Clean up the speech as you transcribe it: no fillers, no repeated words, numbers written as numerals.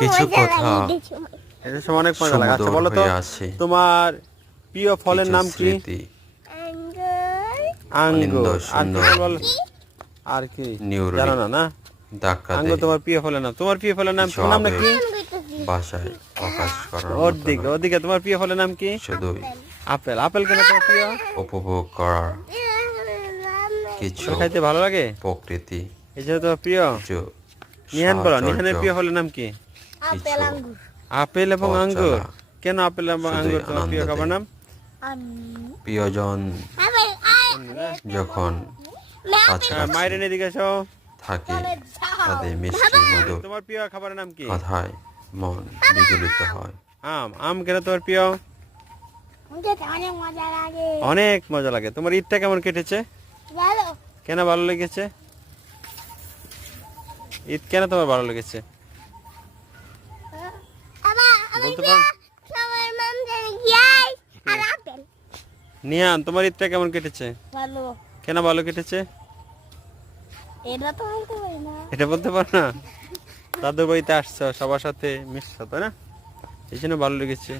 কিছু কথা এটার সময় অনেক মজা লাগে। আচ্ছা বলো তো তোমার প্রিয় ফলের নাম কি? আঙ্গুর। আর কি ফল বলো? আর কি জানো না? না আঙ্গুর তোমার প্রিয় ফলের নাম। তোমার প্রিয় ফলের নাম তোমার নাম কি? ভাষায় প্রকাশ করার ওদিকে ওদিকে তোমার প্রিয় ফলের নাম কি? শুধুই আপেল। আপেল কেন তোমার প্রিয়? উপভোগ করার কিছু খাইতে ভালো লাগে প্রকৃতি এই যে তোমার প্রিয়। নিহান বলো, নিহানের প্রিয় ফলের নাম কি? আপেল আঙ্গুর। আপেল এবং আঙ্গুর। কেন আপেল এবং আঙ্গুর তোমার প্রিয় খাবার নাম? প্রিয়জন যখন মায়ের এদিকে এসো থাকে তাদের মিষ্টি মধুর তোমার প্রিয় খাবারের নাম কি? কথায় মন বিগলিত হয়। আম। আম কেন তোমার প্রিয়? অনেক মজা লাগে। তোমার ঈদটা কেমন কেটেছে? কেন ভালো লেগেছে? ঈদ কেন তোমার ভালো লেগেছে বলতে পারো? নিহান তোমার ঈদটা কেমন কেটেছে? কেন ভালো কেটেছে? এটা বলতে পারো না? দাদুর বাড়িতে আসছো, সবার সাথে মিশছো, তাই না? এই জন্য ভালো লেগেছে।